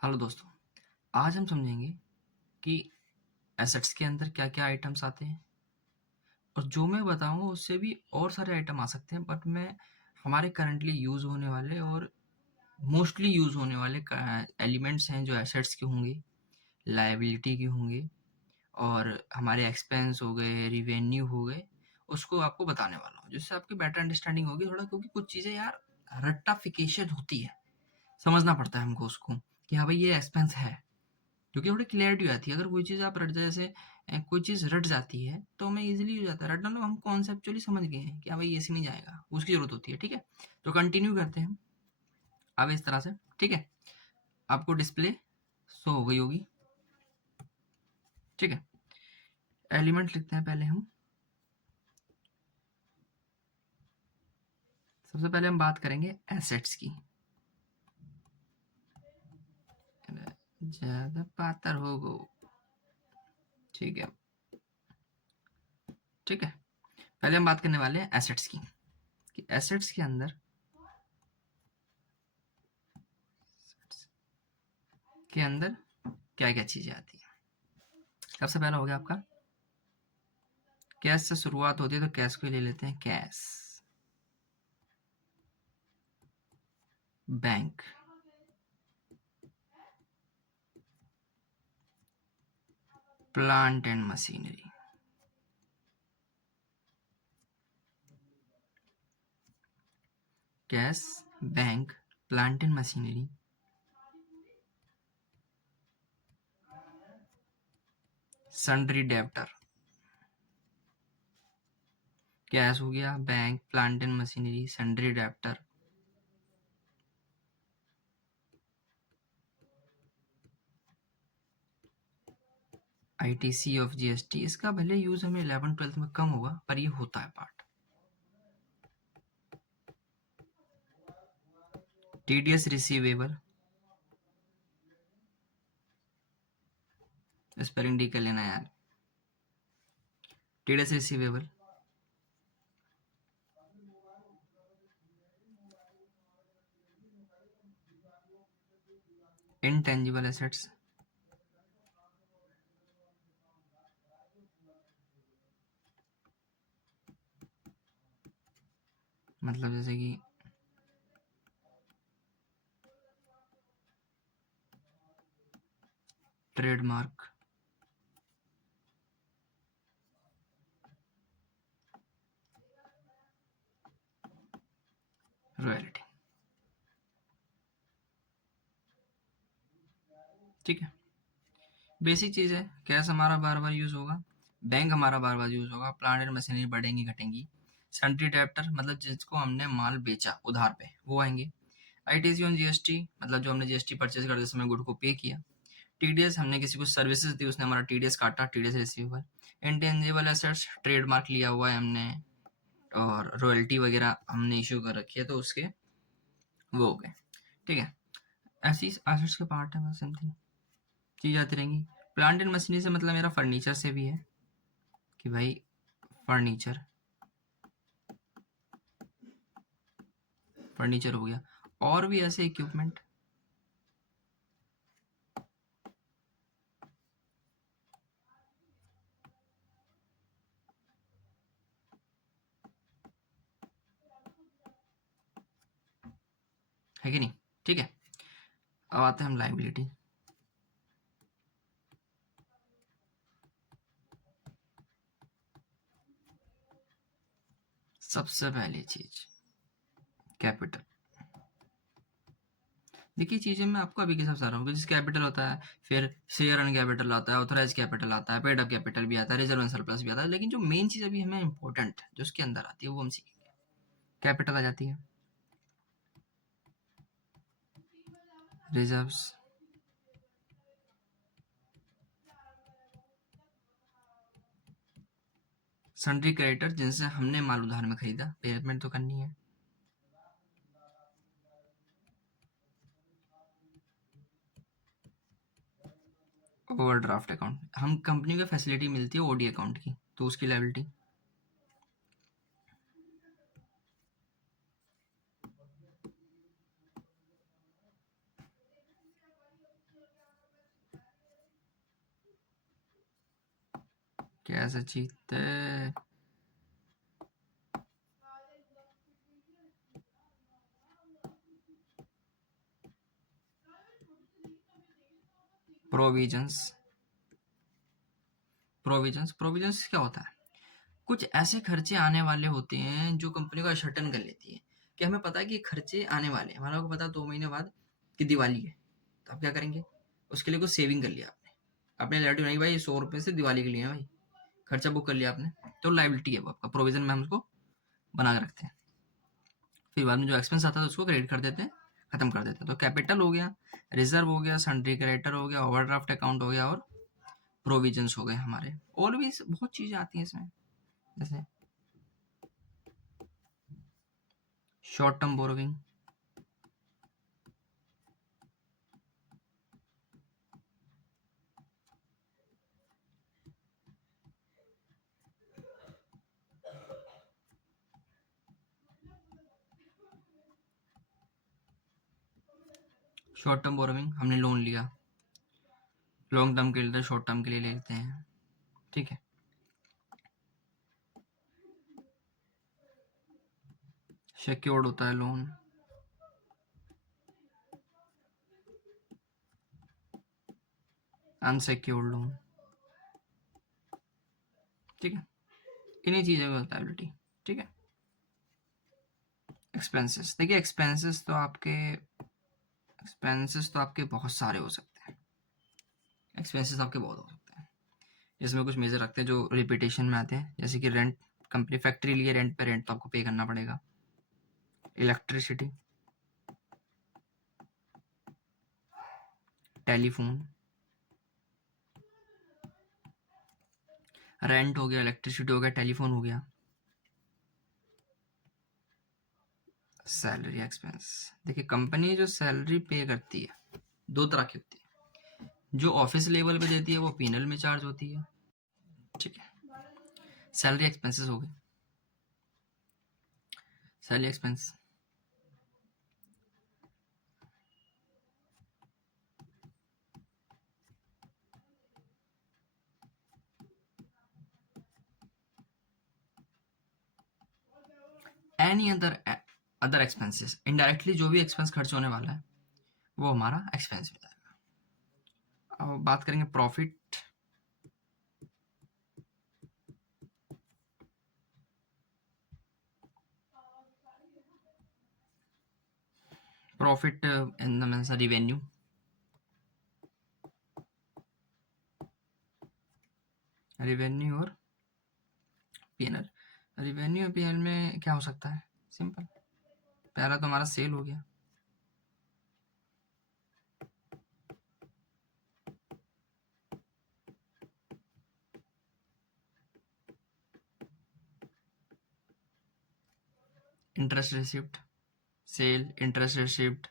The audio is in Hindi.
हेलो दोस्तों, आज हम समझेंगे कि एसेट्स के अंदर क्या-क्या आइटम्स आते हैं और जो मैं बताऊँगा उससे भी और सारे आइटम आ सकते हैं, बट मैं हमारे करंटली यूज़ होने वाले और मोस्टली यूज़ होने वाले एलिमेंट्स हैं जो एसेट्स के होंगे, लायबिलिटी के होंगे और हमारे एक्सपेंस हो गए, रिवेन्यू हो गए, उसको आपको बताने वाला हूँ, जिससे आपकी बेटर अंडरस्टैंडिंग होगी थोड़ा, क्योंकि कुछ चीज़ें यार रट्टाफिकेशन होती है, समझना पड़ता है हमको उसको कि हाँ भाई ये एक्सपेंस है। क्योंकि थोड़ी क्लैरिटी आती है। अगर कोई चीज़ आप रट जैसे कोई चीज़ रट जाती है तो हमें ईज़िली हो जाता है। रटना मतलब हम कॉन्सेप्चुअली समझ गए हैं कि हाँ भाई ऐसे नहीं जाएगा, उसकी ज़रूरत होती है, ठीक है? तो कंटिन्यू करते हैं हम अब इस तरह से, ठीक है? आपको डिस्प्ले शो हो गई होगी, ठीक है? एलिमेंट लिखते हैं पहले हम। सबसे पहले हम बात करेंगे एसेट्स की। ज़्यादा पातर हो गो, ठीक है, ठीक है? पहले हम बात करने वाले हैं एसेट्स की, कि एसेट्स के अंदर क्या-क्या चीज़ें आती हैं। सबसे पहला हो गया आपका कैश से शुरुआत होती है, तो कैश को ही ले लेते हैं। Cash, bank, plant and machinery, cash, bank, plant and machinery, sundry debtor. Cash हो गया, bank, plant and machinery, sundry debtor, ITC of GST. इसका भले यूज हमें 11th-12th में कम होगा, पर ये होता है part. TDS receivable, spelling D कर लेना यार। टीडीएस रिसीवेबल, इंटेंजिबल एसेट्स, मतलब जैसे कि ट्रेडमार्क, रॉयल्टी, ठीक है? बेसिक चीज है। कैश हमारा बार बार यूज होगा, बैंक हमारा बार बार यूज होगा, प्लांट एंड मशीनरी बढ़ेंगी घटेंगी, सन्ड्री डेब्टर मतलब जिसको हमने माल बेचा उधार पे वो आएंगे, आईटीसी ऑन जीएसटी मतलब जो हमने जीएसटी परचेज करते समय गुड को पे किया, टीडीएस हमने किसी को सर्विसेज दी उसने हमारा टीडीएस काटा, TDS receivable, intangible assets trademark लिया हुआ है हमने और रॉयल्टी वगैरह हमने इशू कर रखी है तो उसके वो हो गए, ठीक है? ऐसी एसेट्स के पार्ट है, समथिंग चीज आती रहेंगी। प्लांट एंड मशीनरी से मतलब मेरा फर्नीचर से भी है कि भाई फर्नीचर, फर्नीचर हो गया और भी ऐसे इक्विपमेंट, है कि नहीं? ठीक है, अब आते हैं हम लाइबिलिटी। सबसे पहली चीज कैपिटल। देखिए चीजें मैं आपको अभी के हिसाब से बता रहा हूँ, जैसे कैपिटल होता है, फिर शेयर एंड कैपिटल आता है, ऑथराइज कैपिटल आता है, पेड अप कैपिटल भी आता है, रिजर्व एंड सरप्लस भी आता है, लेकिन जो मेन चीज अभी हमें इंपॉर्टेंट जो उसके अंदर आती है वो हम सीखेंगे। कैपिटल आ जाती है, रिजर्व्स, सन्ड्री क्रेडिटर जिनसे हमने माल उधार में खरीदा, पेमेंट तो करनी है, ओवरड्राफ्ट अकाउंट हम कंपनी को फैसिलिटी मिलती है ओडी अकाउंट की तो उसकी लायबिलिटी, कैसे जीतते। प्रोविजंस, प्रोविजंस, प्रोविजंस क्या होता है? कुछ ऐसे खर्चे आने वाले होते हैं जो कंपनी को असर्टेन कर लेती है कि हमें पता है कि खर्चे आने वाले हैं, हमारा को पता है 2 महीने बाद कि दिवाली है, तो आप क्या करेंगे? उसके लिए कुछ सेविंग कर लिया आपने, अपने रिलेटिव नहीं भाई 100 रुपये से दिवाली के लिए है भाई, खर्चा बुक कर लिया आपने, तो लाइबिलिटी है वो आपका, प्रोविजन में हम उसको बना के रखते हैं। फिर बाद में जो एक्सपेंस आता है उसको क्रेडिट कर देते हैं, खत्म कर देते हैं। तो कैपिटल हो गया, रिजर्व हो गया, सन्ड्री क्रेडिटर हो गया, ओवरड्राफ्ट अकाउंट हो गया और प्रोविजंस हो गए हमारे। और भी बहुत चीज़ें आती हैं इसमें, जैसे short term borrowing, short term borrowing हमने लोन लिया, लॉन्ग टर्म के लिए शॉर्ट टर्म के लिए ले लेते हैं, ठीक है। सिक्योर्ड होता है लोन, अनसिक्योर्ड लोन, ठीक है। इन्हीं चीज़ों की लायबिलिटी, ठीक है। एक्सपेंसेस, देखिए एक्सपेंसेस तो आपके बहुत सारे हो सकते हैं, एक्सपेंसेस आपके बहुत हो सकते हैं। इसमें कुछ मेजर रखते हैं जो रिपीटेशन में आते हैं, जैसे कि रेंट, कंपनी फैक्ट्री लिए रेंट पे, रेंट तो आपको पे करना पड़ेगा। इलेक्ट्रिसिटी, टेलीफोन, रेंट हो गया, इलेक्ट्रिसिटी हो गया, टेलीफोन हो गया। सैलरी एक्सपेंस, देखिए कंपनी जो सैलरी पे करती है 2 तरह की होती है, जो ऑफिस लेवल पे देती है वो पीनल में चार्ज होती है, ठीक है। सैलरी एक्सपेंसेस हो गए, salary expense, any other expenses, indirectly जो भी एक्सपेंस खर्च होने वाला है वो हमारा एक्सपेंस हो जाएगा। अब बात करेंगे profit, profit in the means revenue, revenue और पीएनएल। रिवेन्यू और पीएनएल में क्या हो सकता है? सिंपल, पहला तो हमारा सेल हो गया, interest receipt, sale, interest receipt,